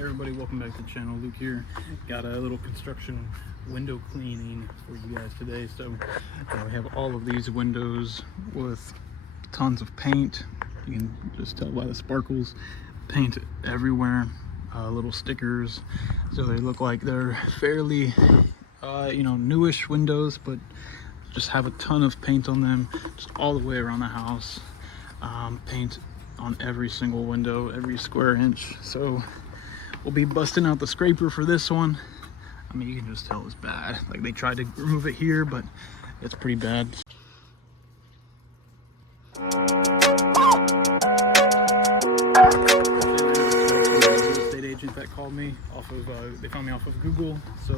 Everybody, welcome back to the channel. Luke here. Got a little construction window cleaning for you guys today. So we have all of these windows with tons of paint. You can just tell by the sparkles. Paint everywhere, little stickers, so they look like they're fairly newish windows, but just have a ton of paint on them, just all the way around the house. Paint on every single window, every square inch. So we'll be busting out the scraper for this one. I mean, you can just tell it's bad. Like, they tried to remove it here, but it's pretty bad. Estate agent that called me off of, they found me off of Google. So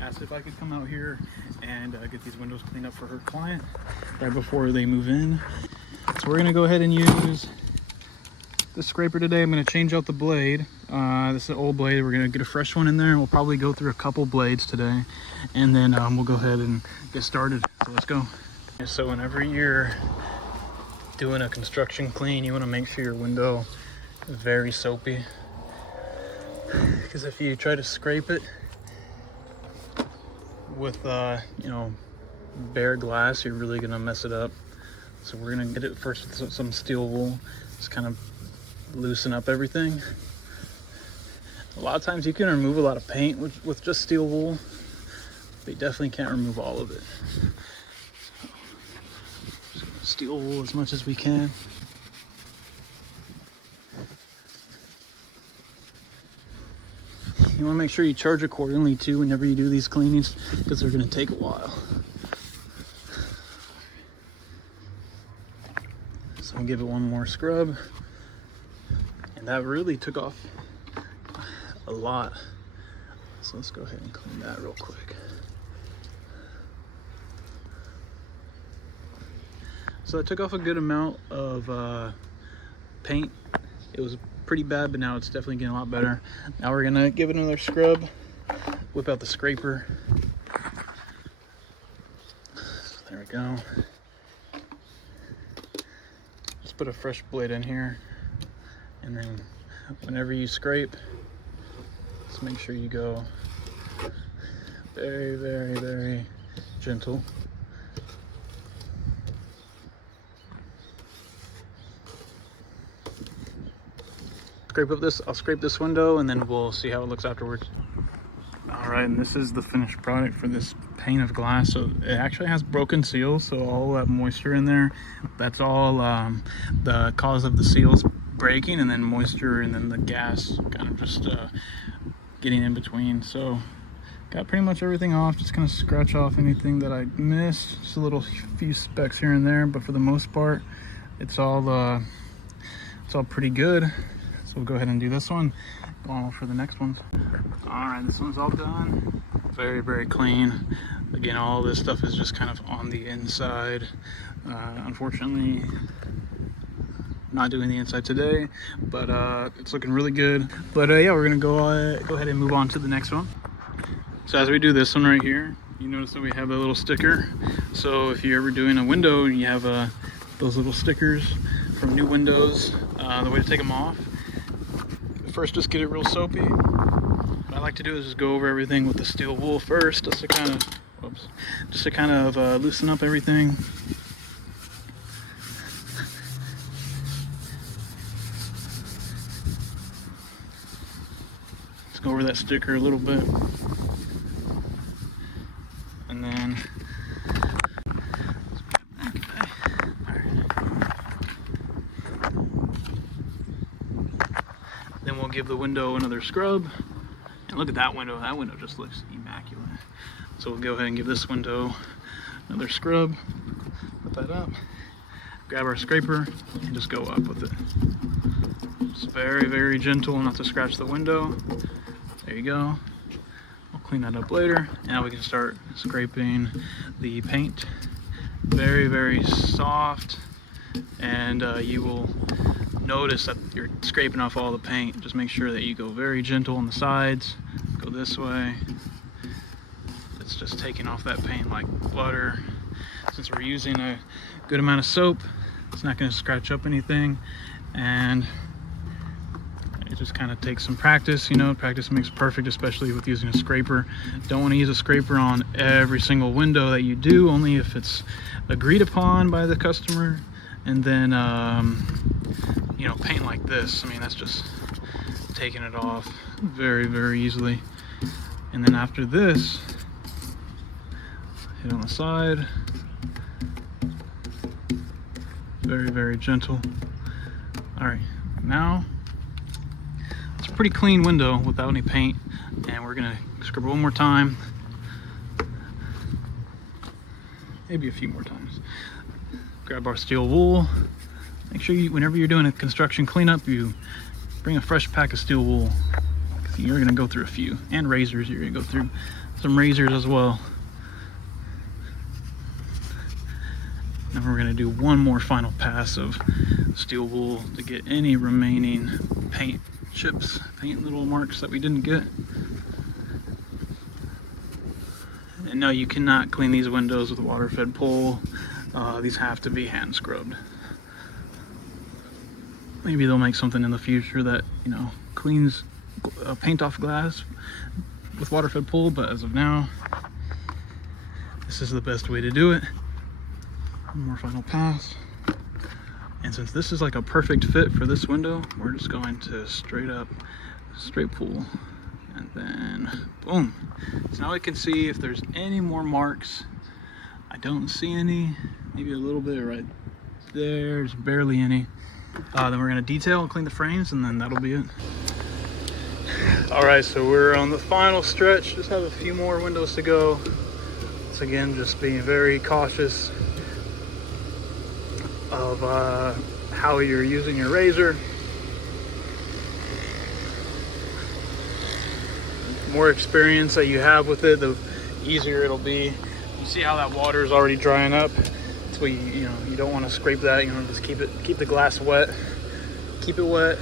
asked if I could come out here and get these windows cleaned up for her client right before they move in. So we're gonna go ahead and use the scraper today. I'm going to change out the blade. This is an old blade. We're going to get a fresh one in there, and we'll probably go through a couple blades today, and then we'll go ahead and get started. So let's go. So whenever you're doing a construction clean, you want to make sure your window is very soapy, because if you try to scrape it with bare glass, you're really going to mess it up. So we're going to get it first with some steel wool. Just kind of loosen up everything. A lot of times you can remove a lot of paint with just steel wool, but you definitely can't remove all of it. So, steel wool as much as we can. You want to make sure you charge accordingly too whenever you do these cleanings, because they're going to take a while. So I'll give it one more scrub. That really took off a lot, so let's go ahead and clean that real quick. So I took off a good amount of paint. It was pretty bad, but now it's definitely getting a lot better. Now we're gonna give it another scrub, whip out the scraper. There we go. Just put a fresh blade in here. And then whenever you scrape, just make sure you go very, very, very gentle. I'll scrape this window, and then we'll see how it looks afterwards. All right, and this is the finished product for this pane of glass. So it actually has broken seals, so all that moisture in there, that's all the cause of the seals breaking, and then moisture, and then the gas kind of just getting in between. So got pretty much everything off. Just gonna scratch off anything that I missed, just a little few specks here and there, but for the most part it's all pretty good. So we'll go ahead and do this one, go on for the next ones. All right, this one's all done. Very, very clean. Again, all this stuff is just kind of on the inside. Unfortunately, not doing the inside today, but it's looking really good. But yeah, we're gonna go ahead and move on to the next one. So as we do this one right here, you notice that we have a little sticker. So if you're ever doing a window and you have those little stickers from new windows, the way to take them off, first just get it real soapy. What I like to do is just go over everything with the steel wool first, just to kind of loosen up everything. Go over that sticker a little bit, and then we'll give the window another scrub. And look at that window. That window just looks immaculate. So we'll go ahead and give this window another scrub. Put that up. Grab our scraper and just go up with it. It's very, very gentle, not to scratch the window. There you go. We'll clean that up later. Now we can start scraping the paint. Very, very soft, and you will notice that you're scraping off all the paint. Just make sure that you go very gentle on the sides. Go this way. It's just taking off that paint like butter. Since we're using a good amount of soap, it's not going to scratch up anything. And It just kind of takes some practice, you know. Practice makes perfect, especially with using a scraper. Don't want to use a scraper on every single window that you do, only if it's agreed upon by the customer. And then, you know, paint like this, I mean, that's just taking it off very, very easily. And then after this, hit on the side. Very, very gentle. All right, now it's a pretty clean window without any paint, and we're gonna scrub it one more time, maybe a few more times. Grab our steel wool. Make sure you, whenever you're doing a construction cleanup, you bring a fresh pack of steel wool. You're gonna go through a few, and razors. You're gonna go through some razors as well. Then we're gonna do one more final pass of steel wool to get any remaining paint chips, paint little marks that we didn't get. And no, you cannot clean these windows with water-fed pull. These have to be hand scrubbed. Maybe they'll make something in the future that, you know, cleans paint off glass with water-fed pull, but as of now, this is the best way to do it. One more final pass. And since this is like a perfect fit for this window, we're just going to straight pull, and then boom. So now we can see if there's any more marks. I don't see any, maybe a little bit right there, there's barely any. Then we're gonna detail and clean the frames, and then that'll be it. All right, so we're on the final stretch. Just have a few more windows to go. Once again, just being very cautious of how you're using your razor. The more experience that you have with it, the easier it'll be. You see how that water is already drying up. That's why you know, you don't want to scrape that. You know, just keep the glass wet. Keep it wet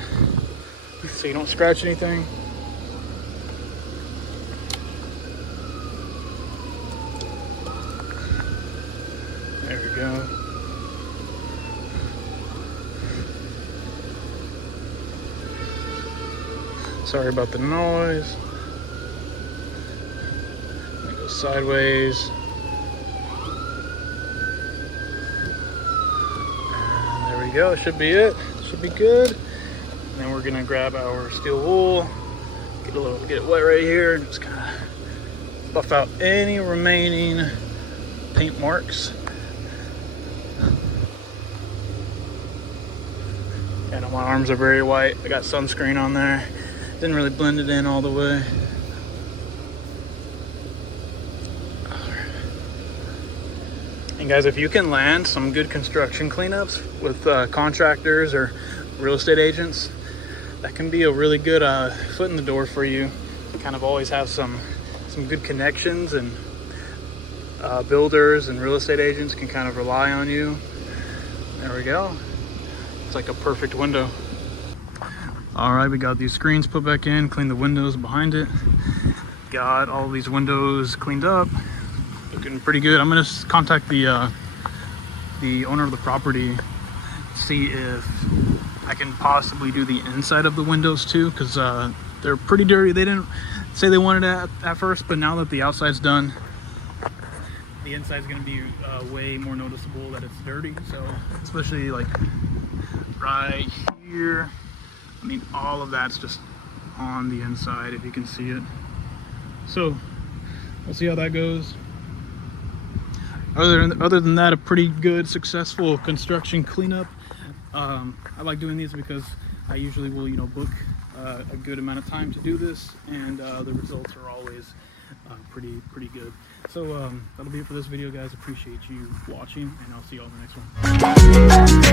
so you don't scratch anything. There we go. Sorry about the noise. Let me go sideways. And there we go. Should be it. Should be good. And then we're gonna grab our steel wool, get it wet right here, and just kind of buff out any remaining paint marks. I know my arms are very white. I got sunscreen on there. Didn't really blend it in all the way. And guys, if you can land some good construction cleanups with contractors or real estate agents, that can be a really good foot in the door for you. You kind of always have some good connections, and builders and real estate agents can kind of rely on you. There we go. It's like a perfect window. All right, we got these screens put back in, cleaned the windows behind it. Got all these windows cleaned up. Looking pretty good. I'm gonna contact the owner of the property, see if I can possibly do the inside of the windows too, because they're pretty dirty. They didn't say they wanted it at first, but now that the outside's done, the inside's gonna be way more noticeable that it's dirty. So especially like right here, I mean, all of that's just on the inside, if you can see it. So we'll see how that goes. Other than that, a pretty good, successful construction cleanup. I like doing these because I usually will, you know, book a good amount of time to do this, and the results are always pretty good. So that'll be it for this video, guys. Appreciate you watching, and I'll see you all in the next one.